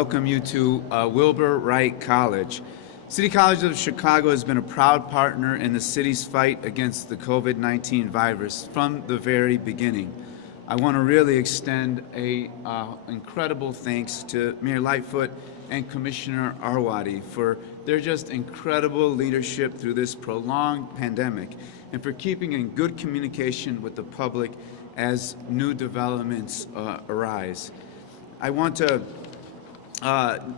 Welcome you to Wilbur Wright College. City College of Chicago has been a proud partner in the city's fight against the COVID-19 virus from the very beginning. I want to really extend a incredible thanks to Mayor Lightfoot and Commissioner Arwady for their just incredible leadership through this prolonged pandemic and for keeping in good communication with the public as new developments arise. I want to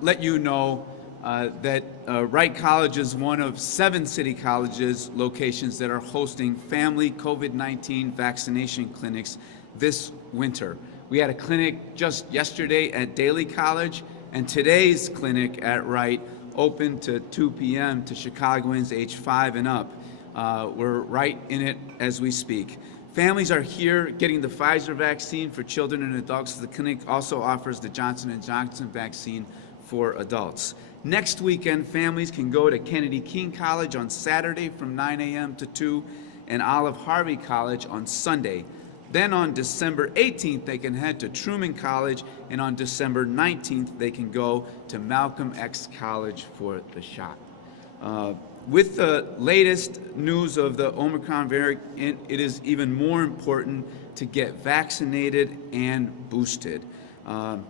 let you know that Wright College is one of 7 city colleges locations that are hosting family COVID-19 vaccination clinics this winter. We had a clinic just yesterday at Daly College, and today's clinic at Wright open to 2 p.m. to Chicagoans age 5 and up. We're right in it as we speak. Families are here getting the Pfizer vaccine for children and adults. The clinic also offers the Johnson & Johnson vaccine for adults. Next weekend, families can go to Kennedy King College on Saturday from 9 a.m. to 2 and Olive Harvey College on Sunday. Then on December 18th, they can head to Truman College, and on December 19th, they can go to Malcolm X College for the shot. With the latest news of the Omicron variant, it is even more important to get vaccinated and boosted. I'm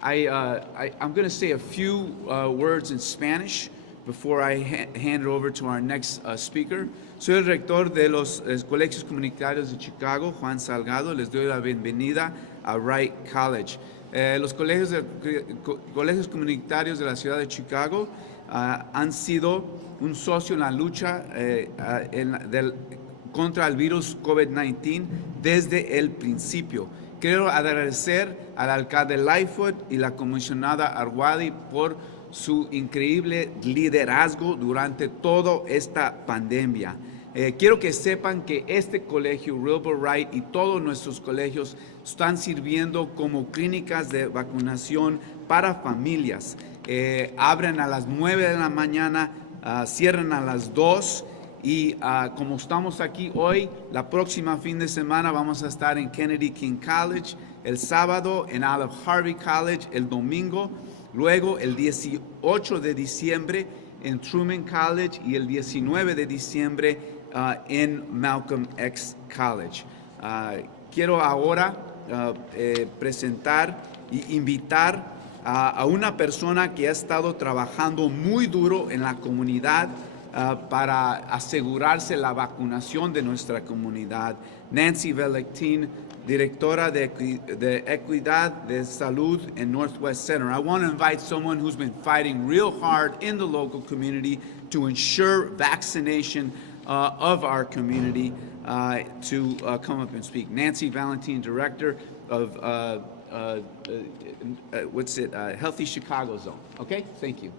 going to say a few words in Spanish before I hand it over to our next speaker. Soy el rector de los Colegios Comunitarios de Chicago, Juan Salgado. Les doy la bienvenida a Wright College. Los colegios comunitarios de la ciudad de Chicago han sido un socio en la lucha contra el virus COVID-19 desde el principio. Quiero agradecer al alcalde Lightfoot y la comisionada Arwady por su increíble liderazgo durante toda esta pandemia. Quiero que sepan que este colegio, Wilbur Wright, y todos nuestros colegios están sirviendo como clínicas de vacunación para familias. Abren a las 9 de la mañana, cierran a las 2 y como estamos aquí hoy, la próxima fin de semana vamos a estar en Kennedy King College, el sábado en Olive Harvey College, el domingo, luego el 18 de diciembre en Truman College y el 19 de diciembre en Malcolm X College. Quiero ahora presentar e invitar a una persona que ha estado trabajando muy duro en la comunidad para asegurarse la vacunación de nuestra comunidad. Nancy Valentin, directora de Equidad de Salud en Northwest Center. I want to invite someone who's been fighting real hard in the local community to ensure vaccination of our community to come up and speak. Nancy Valentin, director of Healthy Chicago Zone. Okay, thank you.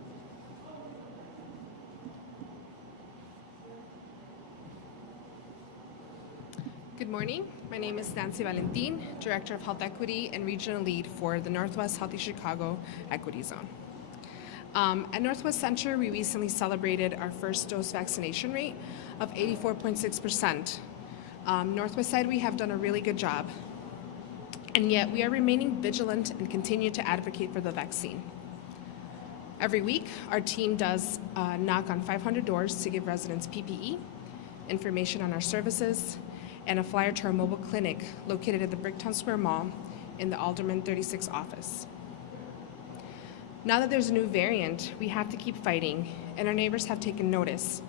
Good morning. My name is Nancy Valentin, Director of Health Equity and Regional Lead for the Northwest Healthy Chicago Equity Zone. At Northwest Center, we recently celebrated our first dose vaccination rate of 84.6%. Northwest side, we have done a really good job, and yet we are remaining vigilant and continue to advocate for the vaccine. Every week, our team does knock on 500 doors to give residents PPE, information on our services, and a flyer to our mobile clinic located at the Bricktown Square Mall in the Alderman 36 office. Now that there's a new variant, we have to keep fighting, and our neighbors have taken notice.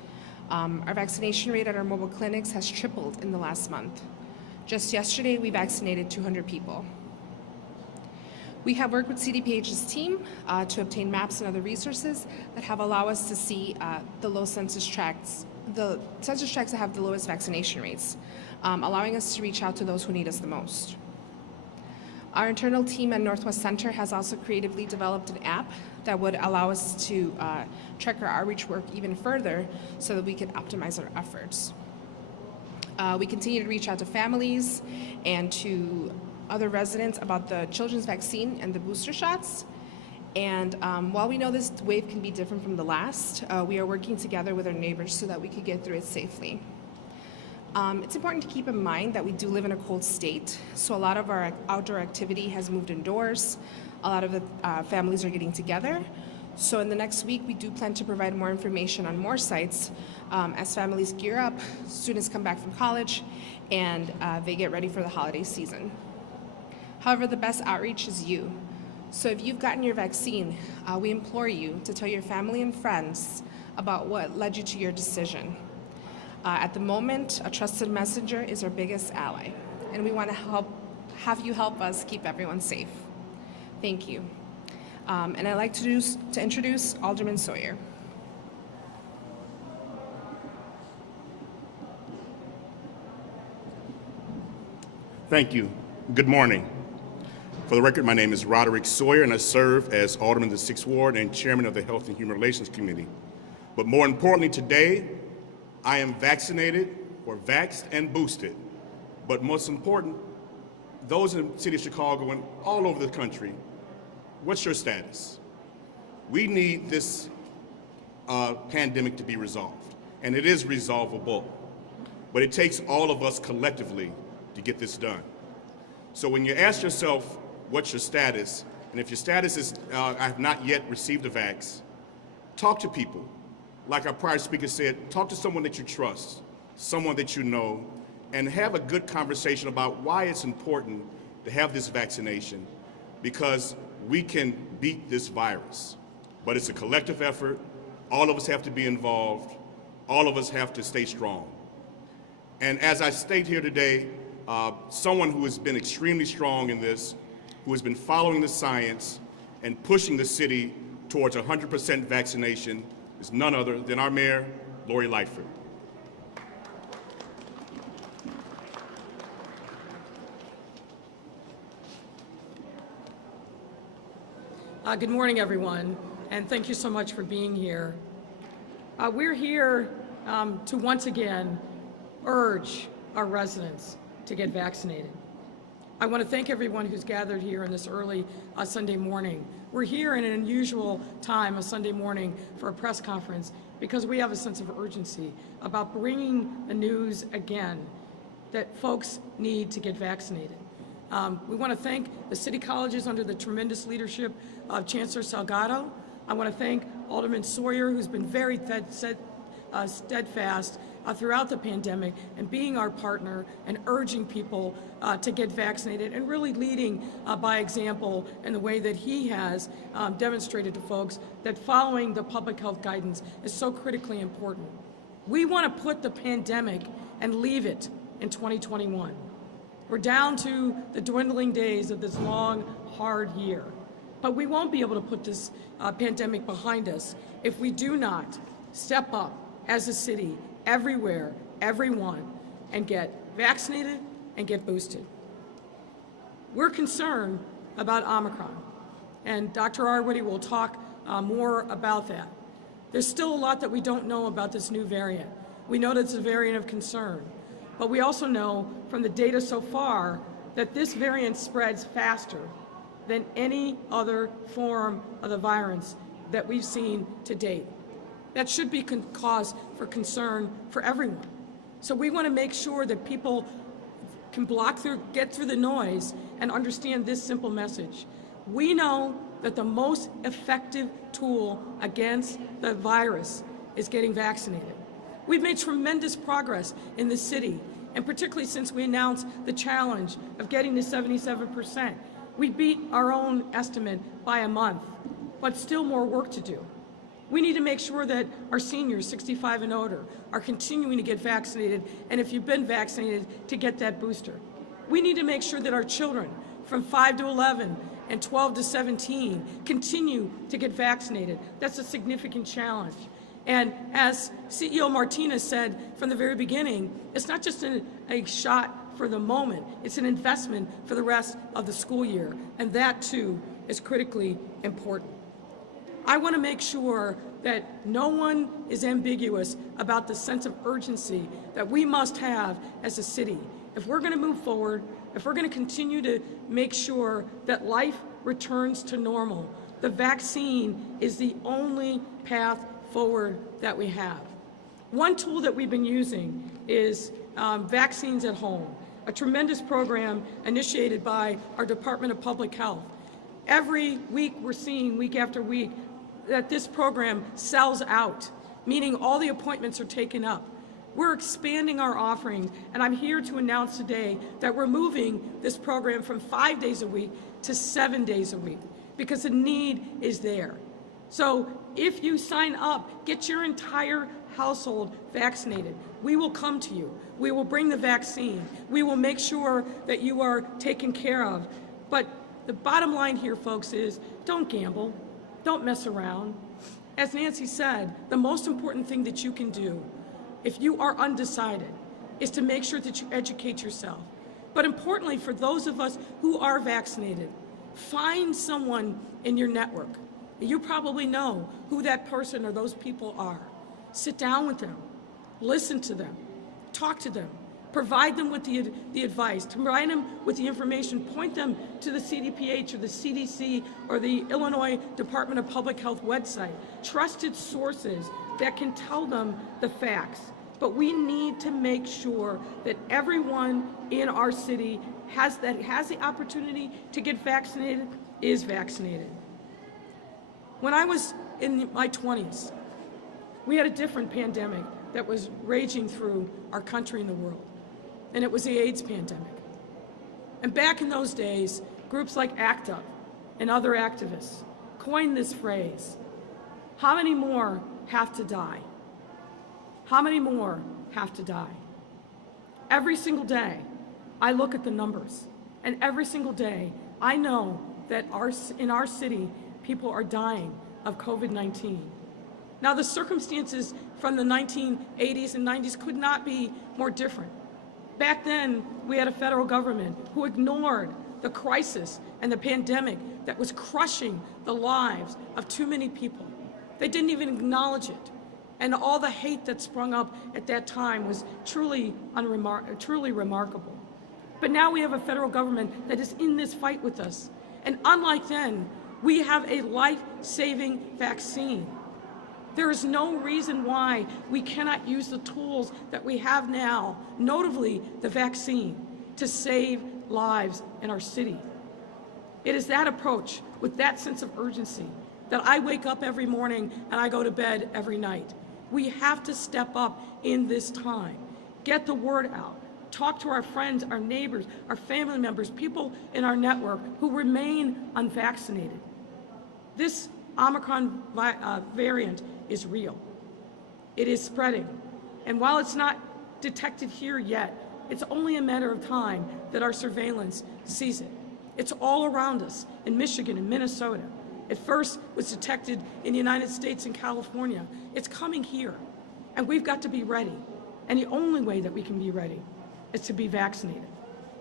Our vaccination rate at our mobile clinics has tripled in the last month. Just yesterday, we vaccinated 200 people. We have worked with CDPH's team to obtain maps and other resources that have allowed us to see the census tracts that have the lowest vaccination rates, allowing us to reach out to those who need us the most. Our internal team at Northwest Center has also creatively developed an app that would allow us to track our outreach work even further so that we can optimize our efforts. We continue to reach out to families and to other residents about the children's vaccine and the booster shots. And while we know this wave can be different from the last, we are working together with our neighbors so that we could get through it safely. It's important to keep in mind that we do live in a cold state, so a lot of our outdoor activity has moved indoors. a lot of the families are getting together. So in the next week, we do plan to provide more information on more sites as families gear up, students come back from college, and they get ready for the holiday season. However, the best outreach is you. So if you've gotten your vaccine, we implore you to tell your family and friends about what led you to your decision. At the moment, a trusted messenger is our biggest ally, and we want to have you help us keep everyone safe. Thank you. And I'd like to introduce Alderman Sawyer. Thank you. Good morning. For the record, my name is Roderick Sawyer, and I serve as Alderman of the 6th Ward and Chairman of the Health and Human Relations Committee. But more importantly today, I am vaccinated or vaxxed and boosted. But most important, those in the city of Chicago and all over the country, what's your status? We need this pandemic to be resolved, and it is resolvable. But it takes all of us collectively to get this done. So when you ask yourself, what's your status? And if your status is, I have not yet received a vax, talk to people. Like our prior speaker said, talk to someone that you trust, someone that you know, and have a good conversation about why it's important to have this vaccination, because we can beat this virus. But it's a collective effort. All of us have to be involved. All of us have to stay strong. And as I state here today, someone who has been extremely strong in this, who has been following the science and pushing the city towards 100% vaccination is none other than our Mayor, Mayor Lightfoot. Good morning, everyone, and thank you so much for being here. We're here to once again urge our residents to get vaccinated. I want to thank everyone who's gathered here on this early Sunday morning. We're here in an unusual time, a Sunday morning, for a press conference because we have a sense of urgency about bringing the news again that folks need to get vaccinated. We want to thank the city colleges under the tremendous leadership of Chancellor Salgado. I want to thank Alderman Sawyer, who's been very steadfast throughout the pandemic and being our partner and urging people to get vaccinated and really leading by example in the way that he has demonstrated to folks that following the public health guidance is so critically important. We want to put the pandemic and leave it in 2021. We're down to the dwindling days of this long, hard year. But we won't be able to put this pandemic behind us if we do not step up as a city, everywhere, everyone, and get vaccinated and get boosted. We're concerned about Omicron, and Dr. Arwady will talk more about that. There's still a lot that we don't know about this new variant. We know that it's a variant of concern, but we also know from the data so far that this variant spreads faster than any other form of the virus that we've seen to date. That should be cause for concern for everyone. So we want to make sure that people can get through the noise and understand this simple message. We know that the most effective tool against the virus is getting vaccinated. We've made tremendous progress in the city, and particularly since we announced the challenge of getting to 77%. We beat our own estimate by a month, but still more work to do. We need to make sure that our seniors, 65 and older, are continuing to get vaccinated, and if you've been vaccinated, to get that booster. We need to make sure that our children from 5 to 11 and 12 to 17 continue to get vaccinated. That's a significant challenge. And as CEO Martinez said from the very beginning, it's not just a shot for the moment, it's an investment for the rest of the school year, and that too is critically important. I want to make sure that no one is ambiguous about the sense of urgency that we must have as a city. If we're going to move forward, if we're going to continue to make sure that life returns to normal, the vaccine is the only path forward that we have. One tool that we've been using is Vaccines at Home, a tremendous program initiated by our Department of Public Health. Every week we're seeing, week after week, that this program sells out, meaning all the appointments are taken up. We're expanding our offerings, and I'm here to announce today that we're moving this program from 5 days a week to 7 days a week, because the need is there. So if you sign up, get your entire household vaccinated. We will come to you. We will bring the vaccine. We will make sure that you are taken care of. But the bottom line here, folks, is don't gamble. Don't mess around. As Nancy said, the most important thing that you can do if you are undecided is to make sure that you educate yourself. But importantly, for those of us who are vaccinated, find someone in your network. You probably know who that person or those people are. Sit down with them, listen to them, talk to them, provide them with the advice, provide them with the information, point them to the CDPH or the CDC or the Illinois Department of Public Health website, trusted sources that can tell them the facts. But we need to make sure that everyone in our city has the opportunity to get vaccinated is vaccinated. When I was in my 20s, we had a different pandemic that was raging through our country and the world, and it was the AIDS pandemic. And back in those days, groups like ACT UP and other activists coined this phrase: how many more have to die? How many more have to die? Every single day, I look at the numbers, and every single day, I know that in our city, people are dying of COVID-19. Now, the circumstances from the 1980s and 90s could not be more different. Back then, we had a federal government who ignored the crisis and the pandemic that was crushing the lives of too many people. They didn't even acknowledge it. And all the hate that sprung up at that time was truly remarkable. But now we have a federal government that is in this fight with us. And unlike then, we have a life-saving vaccine. There is no reason why we cannot use the tools that we have now, notably the vaccine, to save lives in our city. It is that approach, with that sense of urgency, that I wake up every morning and I go to bed every night. We have to step up in this time, get the word out, talk to our friends, our neighbors, our family members, people in our network who remain unvaccinated. This Omicron variant is real. It is spreading. And while it's not detected here yet, it's only a matter of time that our surveillance sees it. It's all around us in Michigan and Minnesota. It first was detected in the United States and California. It's coming here, and we've got to be ready. And the only way that we can be ready is to be vaccinated.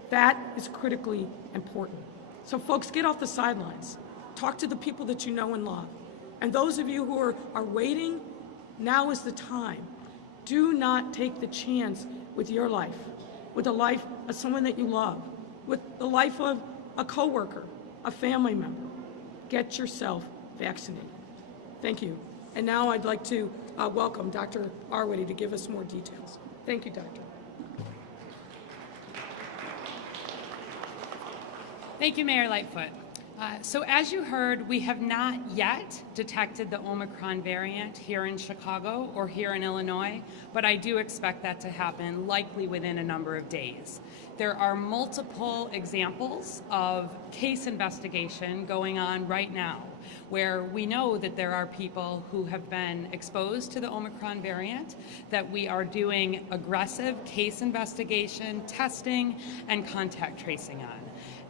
That is critically important. So folks, get off the sidelines. Talk to the people that you know and love. And those of you who are waiting, now is the time. Do not take the chance with your life, with the life of someone that you love, with the life of a coworker, a family member. Get yourself vaccinated. Thank you. And now I'd like to welcome Dr. Arwady to give us more details. Thank you, Doctor. Thank you, Mayor Lightfoot. So as you heard, we have not yet detected the Omicron variant here in Chicago or here in Illinois, but I do expect that to happen likely within a number of days. There are multiple examples of case investigation going on right now, where we know that there are people who have been exposed to the Omicron variant, that we are doing aggressive case investigation, testing, and contact tracing on.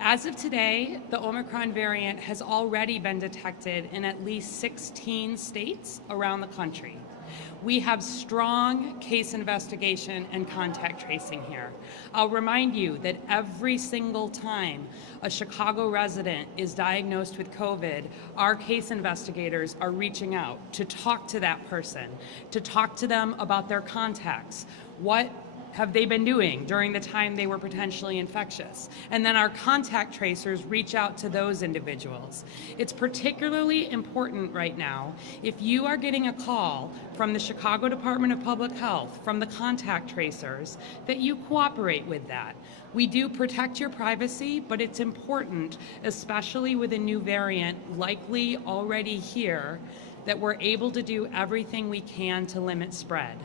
As of today, the Omicron variant has already been detected in at least 16 states around the country. We have strong case investigation and contact tracing here. I'll remind you that every single time a Chicago resident is diagnosed with COVID, our case investigators are reaching out to talk to that person, to talk to them about their contacts. What have they been doing during the time they were potentially infectious? And then our contact tracers reach out to those individuals. It's particularly important right now, if you are getting a call from the Chicago Department of Public Health, from the contact tracers, that you cooperate with that. We do protect your privacy, but it's important, especially with a new variant likely already here, that we're able to do everything we can to limit spread.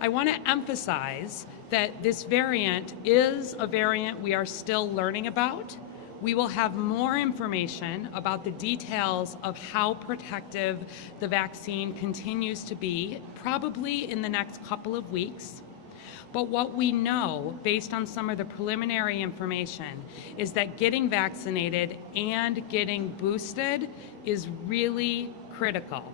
I want to emphasize that this variant is a variant we are still learning about. We will have more information about the details of how protective the vaccine continues to be, probably in the next couple of weeks. But what we know, based on some of the preliminary information, is that getting vaccinated and getting boosted is really critical.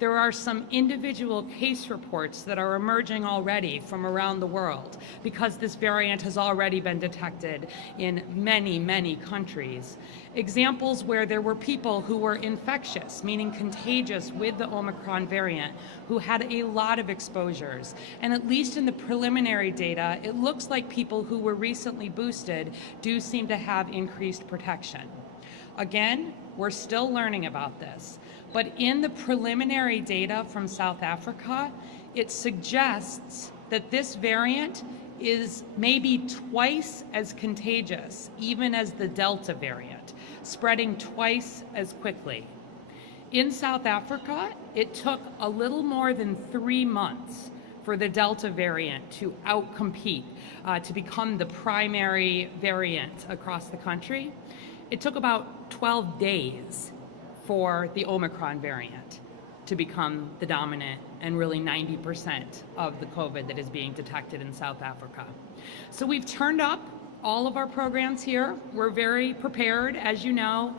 There are some individual case reports that are emerging already from around the world because this variant has already been detected in many, many countries. Examples where there were people who were infectious, meaning contagious with the Omicron variant, who had a lot of exposures. And at least in the preliminary data, it looks like people who were recently boosted do seem to have increased protection. Again, we're still learning about this. But in the preliminary data from South Africa, it suggests that this variant is maybe twice as contagious, even as the Delta variant, spreading twice as quickly. In South Africa, it took a little more than 3 months for the Delta variant to outcompete, to become the primary variant across the country. It took about 12 days for the Omicron variant to become the dominant and really 90% of the COVID that is being detected in South Africa. So we've turned up all of our programs here. We're very prepared, as you know.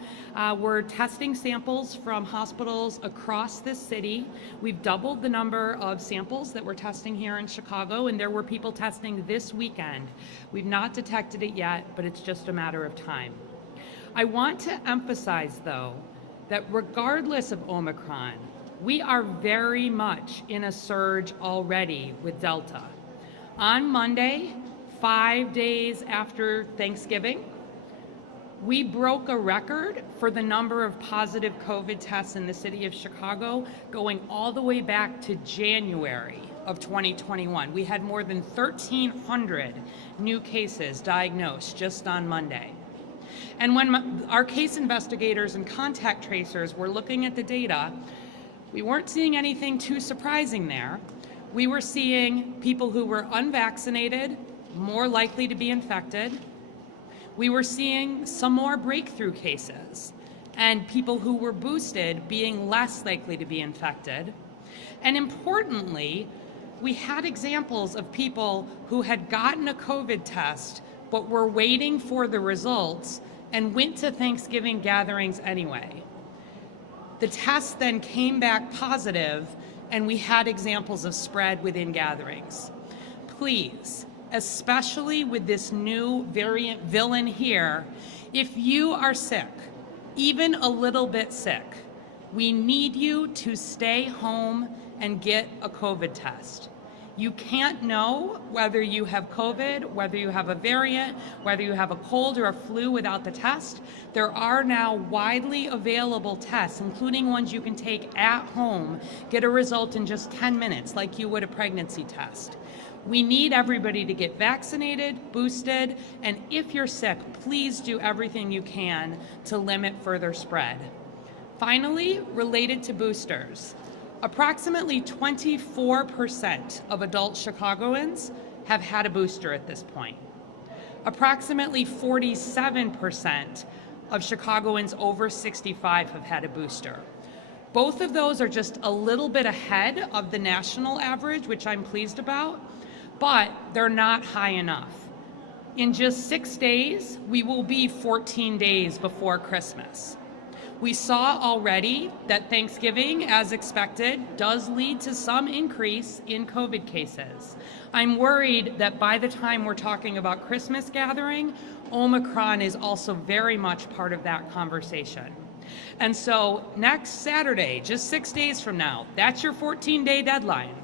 We're testing samples from hospitals across this city. We've doubled the number of samples that we're testing here in Chicago, and there were people testing this weekend. We've not detected it yet, but it's just a matter of time. I want to emphasize, though, that regardless of Omicron, we are very much in a surge already with Delta. On Monday, 5 days after Thanksgiving, we broke a record for the number of positive COVID tests in the city of Chicago, going all the way back to January of 2021. We had more than 1,300 new cases diagnosed just on Monday. And when our case investigators and contact tracers were looking at the data, we weren't seeing anything too surprising there. We were seeing people who were unvaccinated more likely to be infected. We were seeing some more breakthrough cases, and people who were boosted being less likely to be infected. And importantly, we had examples of people who had gotten a COVID test but were waiting for the results and went to Thanksgiving gatherings anyway. The test then came back positive, and we had examples of spread within gatherings. Please, especially with this new variant villain here, if you are sick, even a little bit sick, we need you to stay home and get a COVID test. You can't know whether you have COVID, whether you have a variant, whether you have a cold or a flu without the test. There are now widely available tests, including ones you can take at home, get a result in just 10 minutes, like you would a pregnancy test. We need everybody to get vaccinated, boosted, and if you're sick, please do everything you can to limit further spread. Finally, related to boosters, approximately 24% of adult Chicagoans have had a booster at this point. Approximately 47% of Chicagoans over 65 have had a booster. Both of those are just a little bit ahead of the national average, which I'm pleased about, but they're not high enough. In just 6 days, we will be 14 days before Christmas. We saw already that Thanksgiving, as expected, does lead to some increase in COVID cases. I'm worried that by the time we're talking about Christmas gathering, Omicron is also very much part of that conversation. And so next Saturday, just 6 days from now, that's your 14-day deadline.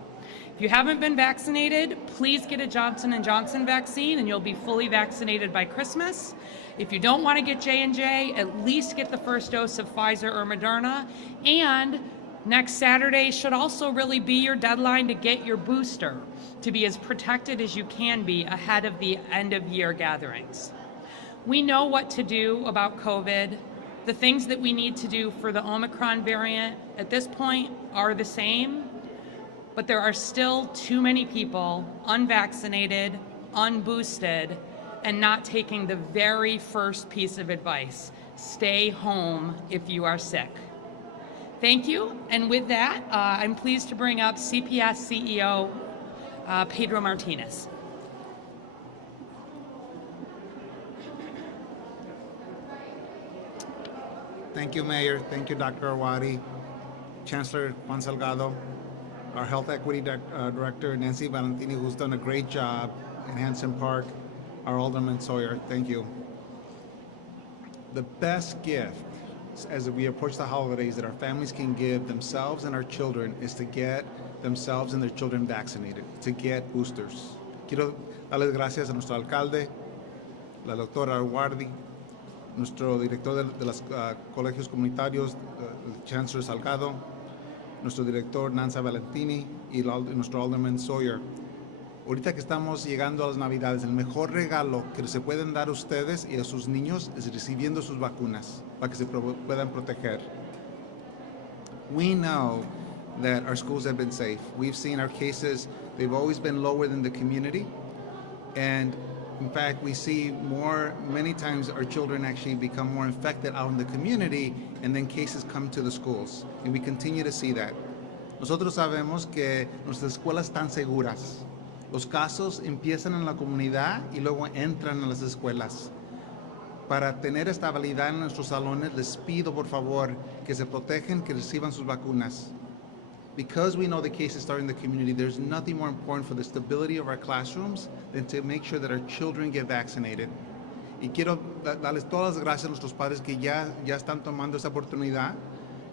If If you haven't been vaccinated, please get a Johnson & Johnson vaccine and you'll be fully vaccinated by Christmas. If you don't want to get J&J, at least get the first dose of Pfizer or Moderna. And next Saturday should also really be your deadline to get your booster to be as protected as you can be ahead of the end of year gatherings. We know what to do about COVID. The things that we need to do for the Omicron variant at this point are the same, but there are still too many people unvaccinated, unboosted, and not taking the very first piece of advice: stay home if you are sick. Thank you, and with that, I'm pleased to bring up CPS CEO Pedro Martinez. Thank you, Mayor. Thank you, Dr. Awadi, Chancellor Juan Salgado, our Health Equity Director, Nancy Valentini, who's done a great job in Hanson Park, our Alderman Sawyer. Thank you. The best gift as we approach the holidays that our families can give themselves and our children is to get themselves and their children vaccinated, to get boosters. Quiero darles gracias a nuestro alcalde, la doctora Awadi, nuestro director de los colegios comunitarios, el Chancellor Salgado, nuestro director Nancy Valentini y nuestro Alderman Sawyer. Ahorita que estamos llegando a las Navidades, el mejor regalo que se pueden dar a ustedes y a sus niños es recibiendo sus vacunas para que se puedan proteger. We know that our schools have been safe. We've seen our cases, they've always been lower than the community. And in fact, we see many times our children actually become more infected out in the community, and then cases come to the schools. And we continue to see that. Nosotros sabemos que nuestras escuelas están seguras. Los casos empiezan en la comunidad y luego entran a las escuelas. Para tener estabilidad en nuestros salones, les pido por favor que se protejan, que reciban sus vacunas. Because we know the cases start in the community, there's nothing more important for the stability of our classrooms than to make sure that our children get vaccinated. Y quiero darles todas las gracias a nuestros padres que ya están tomando esta oportunidad,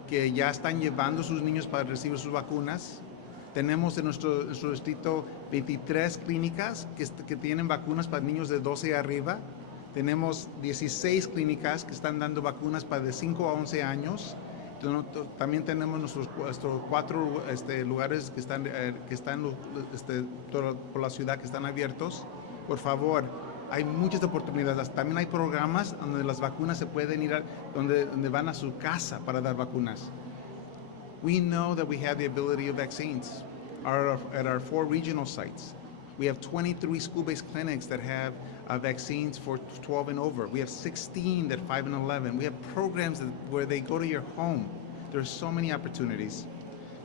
que ya están llevando a sus niños para recibir sus vacunas. Tenemos en nuestro distrito 23 clínicas que tienen vacunas para niños de 12 y arriba. Tenemos 16 clínicas que están dando vacunas para de 5 a 11 años. También tenemos nuestros 4 lugares que están por la ciudad que están abiertos. Por favor, hay muchas oportunidades. También hay programas donde las vacunas se pueden ir donde van a su casa para dar vacunas. We know that we have the ability of vaccines. At our 4 regional sites, we have 23 school-based clinics that have vaccines for 12 and over. We have 16 that 5 and 11. We have programs where they go to your home. There are so many opportunities.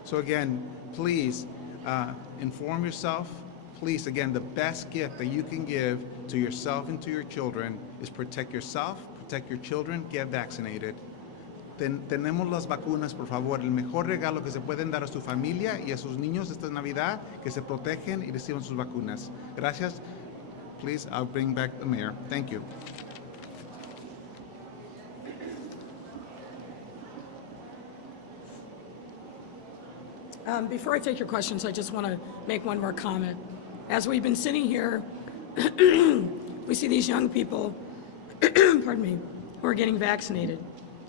So again, please inform yourself. Please, again, the best gift that you can give to yourself and to your children is protect yourself, protect your children, get vaccinated. Tenemos las vacunas, por favor. El mejor regalo que se pueden dar a su familia y a sus niños esta Navidad, que se protegen y reciban sus vacunas. Gracias. Please, I'll bring back the mayor. Thank you. Before I take your questions, I just want to make one more comment. As we've been sitting here, we see these young people, pardon me, who are getting vaccinated.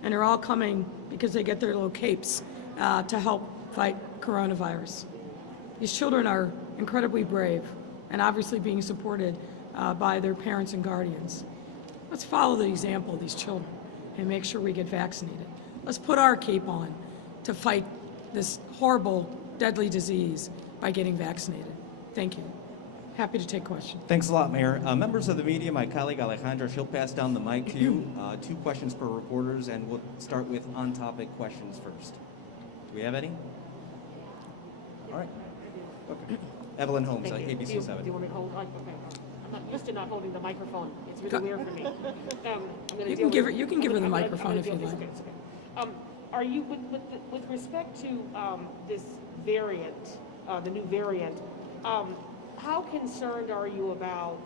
And they're all coming because they get their little capes to help fight coronavirus. These children are incredibly brave and obviously being supported by their parents and guardians. Let's follow the example of these children and make sure we get vaccinated. Let's put our cape on to fight this horrible, deadly disease by getting vaccinated. Thank you. Happy to take questions. Thanks a lot, Mayor. Members of the media, my colleague Alejandra, she'll pass down the mic to you. 2 questions per reporters, and we'll start with on-topic questions first. Do we have any? All right. Okay. Evelyn Holmes, ABC 7. Do you want me to hold? Okay. I'm not used to not holding the microphone. It's really weird for me. You can give her the microphone if you like. Okay. Are you, with respect to this variant, the new variant, how concerned are you about,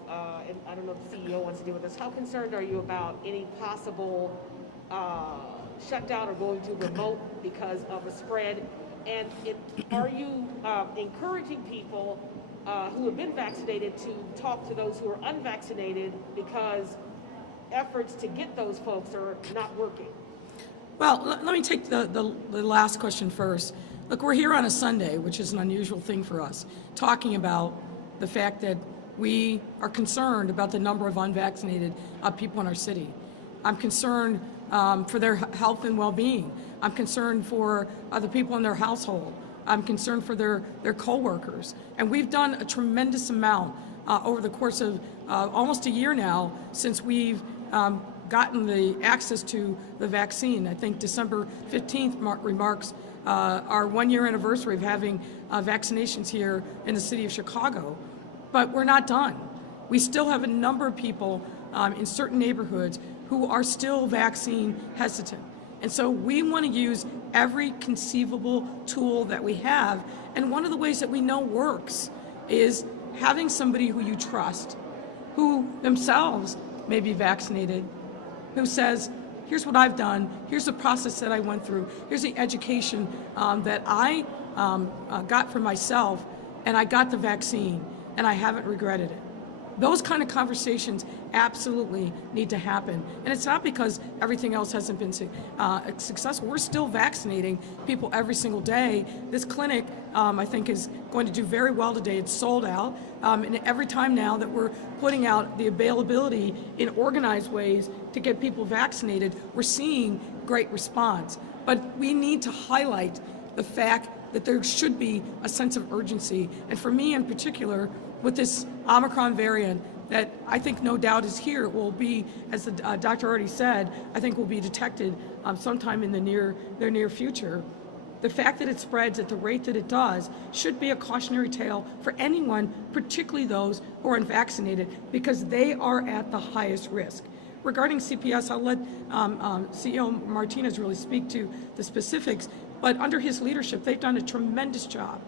and I don't know if the CEO wants to deal with this, how concerned are you about any possible shut down or going to remote because of a spread? And are you encouraging people who have been vaccinated to talk to those who are unvaccinated because efforts to get those folks are not working? Well, let me take the last question first. Look, we're here on a Sunday, which is an unusual thing for us, talking about the fact that we are concerned about the number of unvaccinated people in our city. I'm concerned for their health and well-being. I'm concerned for the people in their household. I'm concerned for their co-workers. And we've done a tremendous amount over the course of almost a year now since we've gotten the access to the vaccine. I think December 15th remarks our one-year anniversary of having vaccinations here in the city of Chicago. But we're not done. We still have a number of people in certain neighborhoods who are still vaccine hesitant. And so we want to use every conceivable tool that we have. And one of the ways that we know works is having somebody who you trust, who themselves may be vaccinated, who says, here's what I've done, here's the process that I went through, here's the education that I got for myself, and I got the vaccine, and I haven't regretted it. Those kind of conversations absolutely need to happen. And it's not because everything else hasn't been successful. We're still vaccinating people every single day. This clinic, I think, is going to do very well today. It's sold out. And every time now that we're putting out the availability in organized ways to get people vaccinated, we're seeing great response. But we need to highlight the fact that there should be a sense of urgency. And for me in particular, with this Omicron variant that I think no doubt is here, it will be, as the doctor already said, I think will be detected sometime in the near future. The fact that it spreads at the rate that it does should be a cautionary tale for anyone, particularly those who are unvaccinated, because they are at the highest risk. Regarding CPS, I'll let CEO Martinez really speak to the specifics, but under his leadership, they've done a tremendous job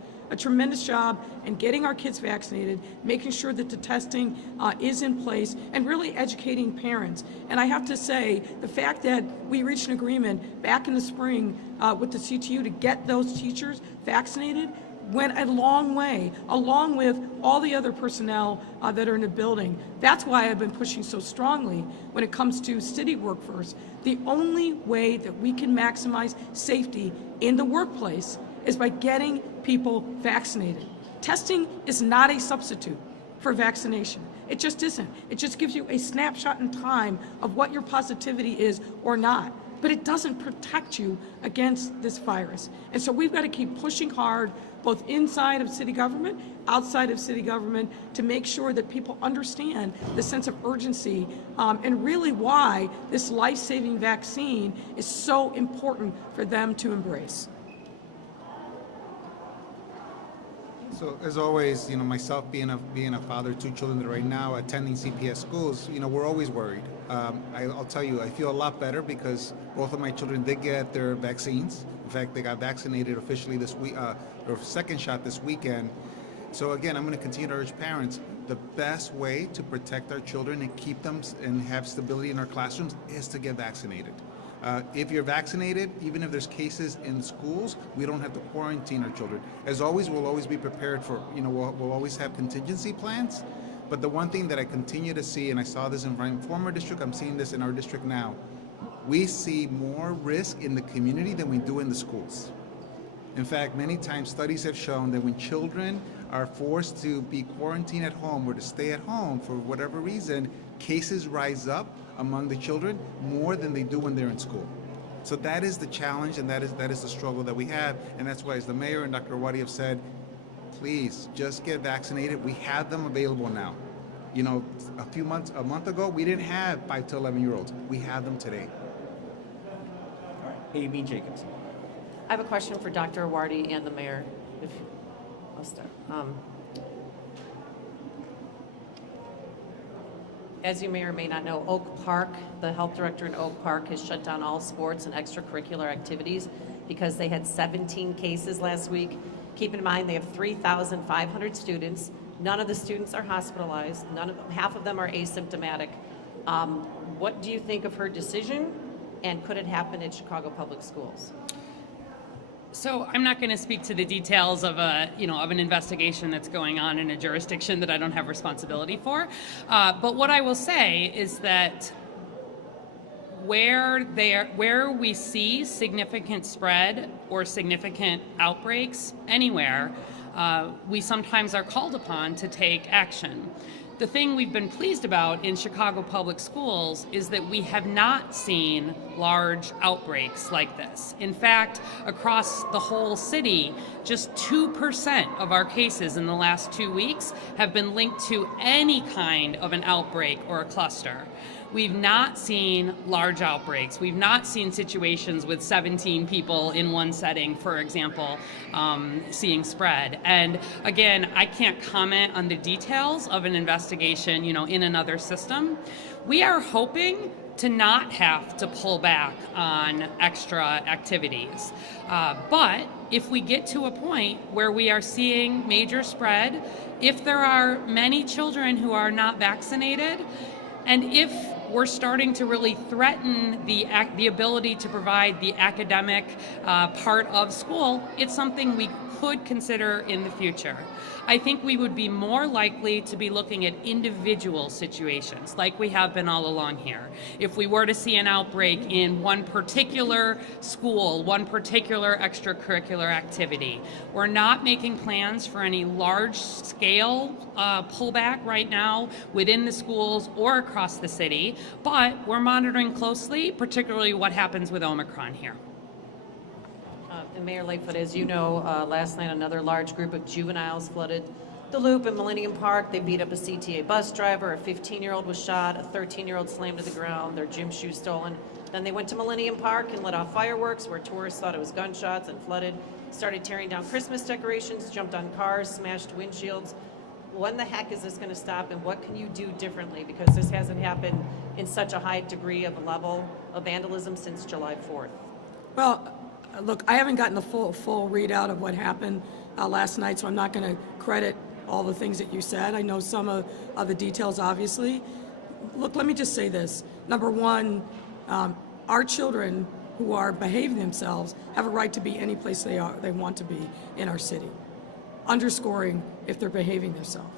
in getting our kids vaccinated, making sure that the testing is in place, and really educating parents. And I have to say, the fact that we reached an agreement back in the spring with the CTU to get those teachers vaccinated went a long way, along with all the other personnel that are in the building. That's why I've been pushing so strongly when it comes to city workforce. The only way that we can maximize safety in the workplace is by getting people vaccinated. Testing is not a substitute for vaccination. It just isn't. It just gives you a snapshot in time of what your positivity is or not. But it doesn't protect you against this virus. And so we've got to keep pushing hard, both inside of city government, outside of city government, to make sure that people understand the sense of urgency and really why this life-saving vaccine is so important for them to embrace. So as always, myself being a father of two children right now attending CPS schools, we're always worried. I'll tell you, I feel a lot better because both of my children did get their vaccines. In fact, they got vaccinated officially this week, their second shot this weekend. So again, I'm going to continue to urge parents, the best way to protect our children and keep them and have stability in our classrooms is to get vaccinated. If you're vaccinated, even if there's cases in schools, we don't have to quarantine our children. As always, we'll always be prepared for, we'll always have contingency plans. But the one thing that I continue to see, and I saw this in my former district, I'm seeing this in our district now, we see more risk in the community than we do in the schools. In fact, many times studies have shown that when children are forced to be quarantined at home or to stay at home for whatever reason, cases rise up among the children more than they do when they're in school. So that is the challenge, and that is the struggle that we have, and that's why, as the mayor and Dr. Awadi have said, please just get vaccinated. We have them available now. A month ago, we didn't have 5 to 11-year-olds. We have them today. All right, Amy Jacobs. I have a question for Dr. Awadi and the mayor. I'll start. As you may or may not know, Oak Park, the health director in Oak Park, has shut down all sports and extracurricular activities because they had 17 cases last week. Keep in mind, they have 3,500 students. None of the students are hospitalized. Half of them are asymptomatic. What do you think of her decision? And could it happen in Chicago Public Schools? So I'm not going to speak to the details of of an investigation that's going on in a jurisdiction that I don't have responsibility for. But what I will say is that where we see significant spread or significant outbreaks anywhere, we sometimes are called upon to take action. The thing we've been pleased about in Chicago Public Schools is that we have not seen large outbreaks like this. In fact, across the whole city, just 2% of our cases in the last 2 weeks have been linked to any kind of an outbreak or a cluster. We've not seen large outbreaks. We've not seen situations with 17 people in one setting, for example, seeing spread. And again, I can't comment on the details of an investigation, in another system. We are hoping to not have to pull back on extra activities. But if we get to a point where we are seeing major spread, if there are many children who are not vaccinated, and if we're starting to really threaten the ability to provide the academic part of school, it's something we could consider in the future. I think we would be more likely to be looking at individual situations like we have been all along here. If we were to see an outbreak in one particular school, one particular extracurricular activity, we're not making plans for any large scale pullback right now within the schools or across the city, but we're monitoring closely, particularly what happens with Omicron here. And Mayor Lightfoot, as you know, last night another large group of juveniles flooded the Loop in Millennium Park. They beat up a CTA bus driver. A 15-year-old was shot. A 13-year-old slammed to the ground. Their gym shoes stolen. Then they went to Millennium Park and let off fireworks where tourists thought it was gunshots and flooded. Started tearing down Christmas decorations, jumped on cars, smashed windshields. When the heck is this going to stop, and what can you do differently? Because this hasn't happened in such a high degree of a level of vandalism since July 4th. Well, look, I haven't gotten the full readout of what happened last night, so I'm not going to credit all the things that you said. I know some of the details, obviously. Look, let me just say this. Number one, our children who are behaving themselves have a right to be any place they want to be in our city, underscoring if they're behaving themselves.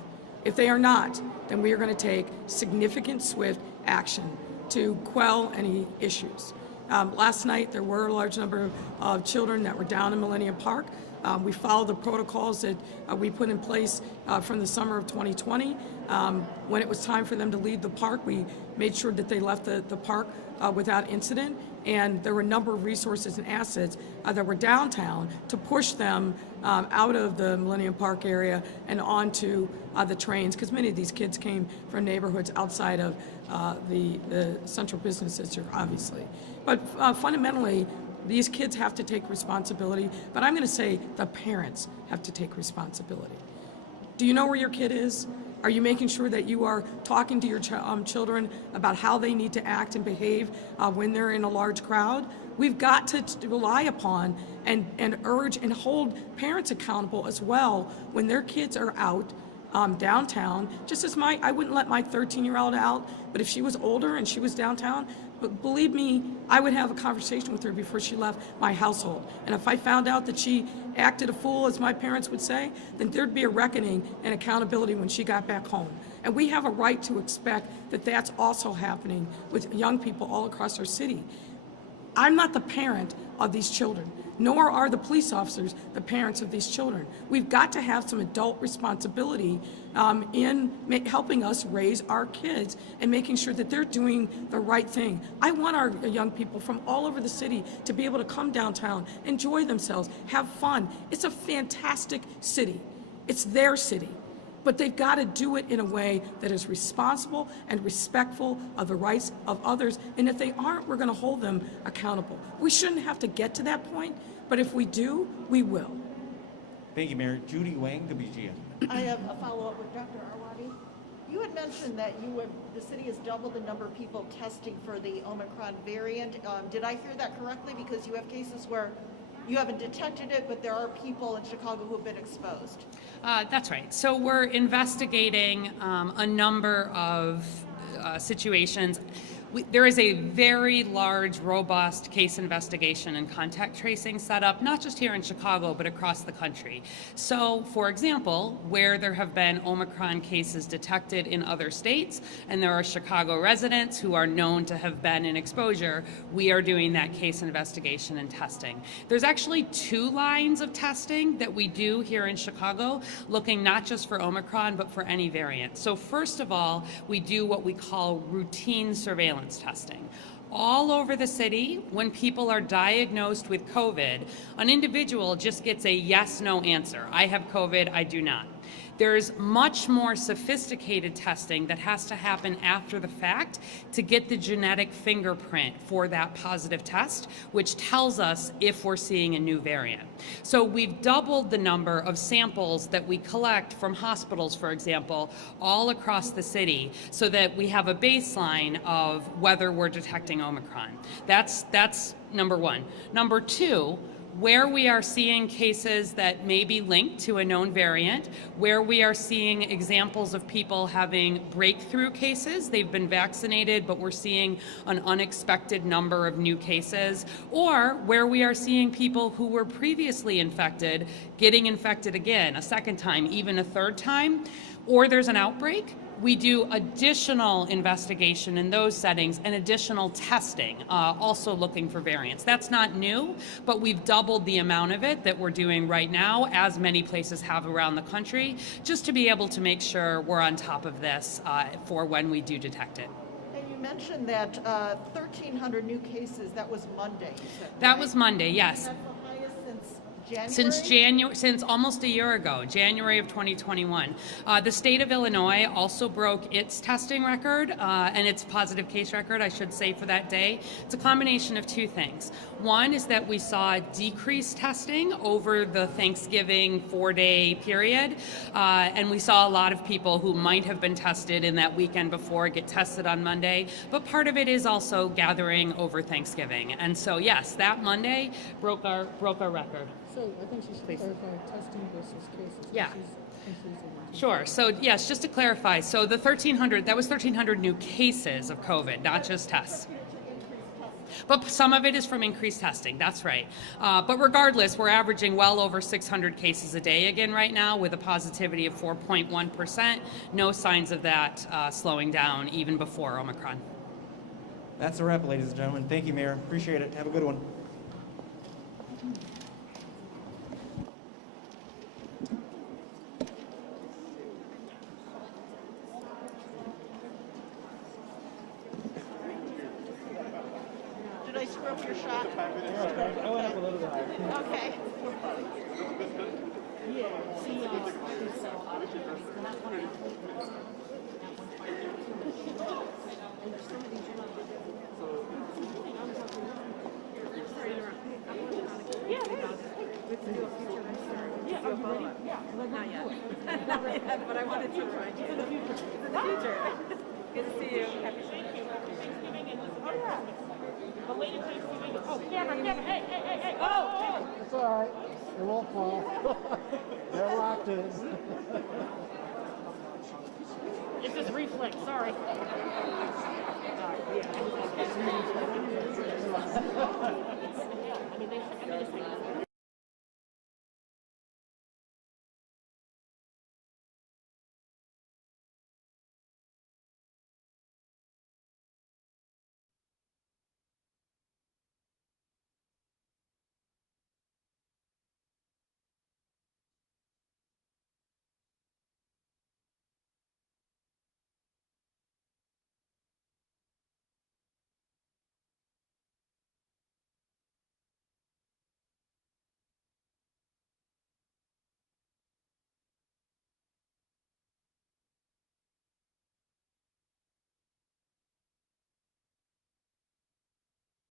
If they are not, then we are going to take significant, swift action to quell any issues. Last night, there were a large number of children that were down in Millennium Park. We followed the protocols that we put in place from the summer of 2020. When it was time for them to leave the park, we made sure that they left the park without incident. And there were a number of resources and assets that were downtown to push them out of the Millennium Park area and onto the trains, because many of these kids came from neighborhoods outside of the central business district, obviously. But fundamentally, these kids have to take responsibility, but I'm going to say the parents have to take responsibility. Do you know where your kid is? Are you making sure that you are talking to your children about how they need to act and behave when they're in a large crowd? We've got to rely upon and urge and hold parents accountable as well when their kids are out downtown. Just as I wouldn't let my 13-year-old out, but if she was older and she was downtown, but believe me, I would have a conversation with her before she left my household. And if I found out that she acted a fool, as my parents would say, then there'd be a reckoning and accountability when she got back home. And we have a right to expect that that's also happening with young people all across our city. I'm not the parent of these children, nor are the police officers the parents of these children. We've got to have some adult responsibility in helping us raise our kids and making sure that they're doing the right thing. I want our young people from all over the city to be able to come downtown, enjoy themselves, have fun. It's a fantastic city. It's their city. But they've got to do it in a way that is responsible and respectful of the rights of others. And if they aren't, we're going to hold them accountable. We shouldn't have to get to that point, but if we do, we will. Thank you, Mayor. Judy Wang, Kabijia. I have a follow-up with Dr. Arwani. You had mentioned that the city has doubled the number of people testing for the Omicron variant. Did I hear that correctly? Because you have cases where you haven't detected it, but there are people in Chicago who have been exposed. That's right. So we're investigating a number of situations. there is a very large, robust case investigation and contact tracing set up, not just here in Chicago, but across the country. So, for example, where there have been Omicron cases detected in other states, and there are Chicago residents who are known to have been in exposure, we are doing that case investigation and testing. There's actually 2 lines of testing that we do here in Chicago, looking not just for Omicron, but for any variant. So first of all, we do what we call routine surveillance testing. All over the city, when people are diagnosed with COVID, an individual just gets a yes/no answer. I have COVID, I do not. There's much more sophisticated testing that has to happen after the fact to get the genetic fingerprint for that positive test, which tells us if we're seeing a new variant. So we've doubled the number of samples that we collect from hospitals, for example, all across the city, so that we have a baseline of whether we're detecting Omicron. That's number one. Number two, where we are seeing cases that may be linked to a known variant, where we are seeing examples of people having breakthrough cases, they've been vaccinated, but we're seeing an unexpected number of new cases, or where we are seeing people who were previously infected getting infected again, a second time, even a third time, or there's an outbreak. We do additional investigation in those settings and additional testing, also looking for variants. That's not new, but we've doubled the amount of it that we're doing right now, as many places have around the country, just to be able to make sure we're on top of this for when we do detect it. And you mentioned that 1,300 new cases, that was Monday, you said, That right? was Monday, yes. That's the highest since January? Since almost a year ago, January of 2021. The state of Illinois also broke its testing record and its positive case record, I should say, for that day. It's a combination of 2 things. One is that we saw decreased testing over the Thanksgiving 4-day period, and we saw a lot of people who might have been tested in that weekend before get tested on Monday, but part of it is also gathering over Thanksgiving. And so yes, that Monday broke our record. So I think she should clarify testing versus cases. Yeah. She's confusing. Sure. So yes, just to clarify, so the 1,300, that was 1,300 new cases of COVID, not just tests. But some of it is from increased testing, that's right. But regardless, we're averaging well over 600 cases a day again right now, with a positivity of 4.1%. No signs of that slowing down even before Omicron. That's a wrap, ladies and gentlemen. Thank you, Mayor. Appreciate it. Have a good one. Did I screw up your shot? I went up a little bit higher. Okay. But I wanted to remind you. For the future. Good to see you. Happy Thanksgiving and oh yeah. Belated Thanksgiving. Oh, camera, hey. Oh. It's all right. It won't fall. They're locked in. It's just reflex, sorry. I mean,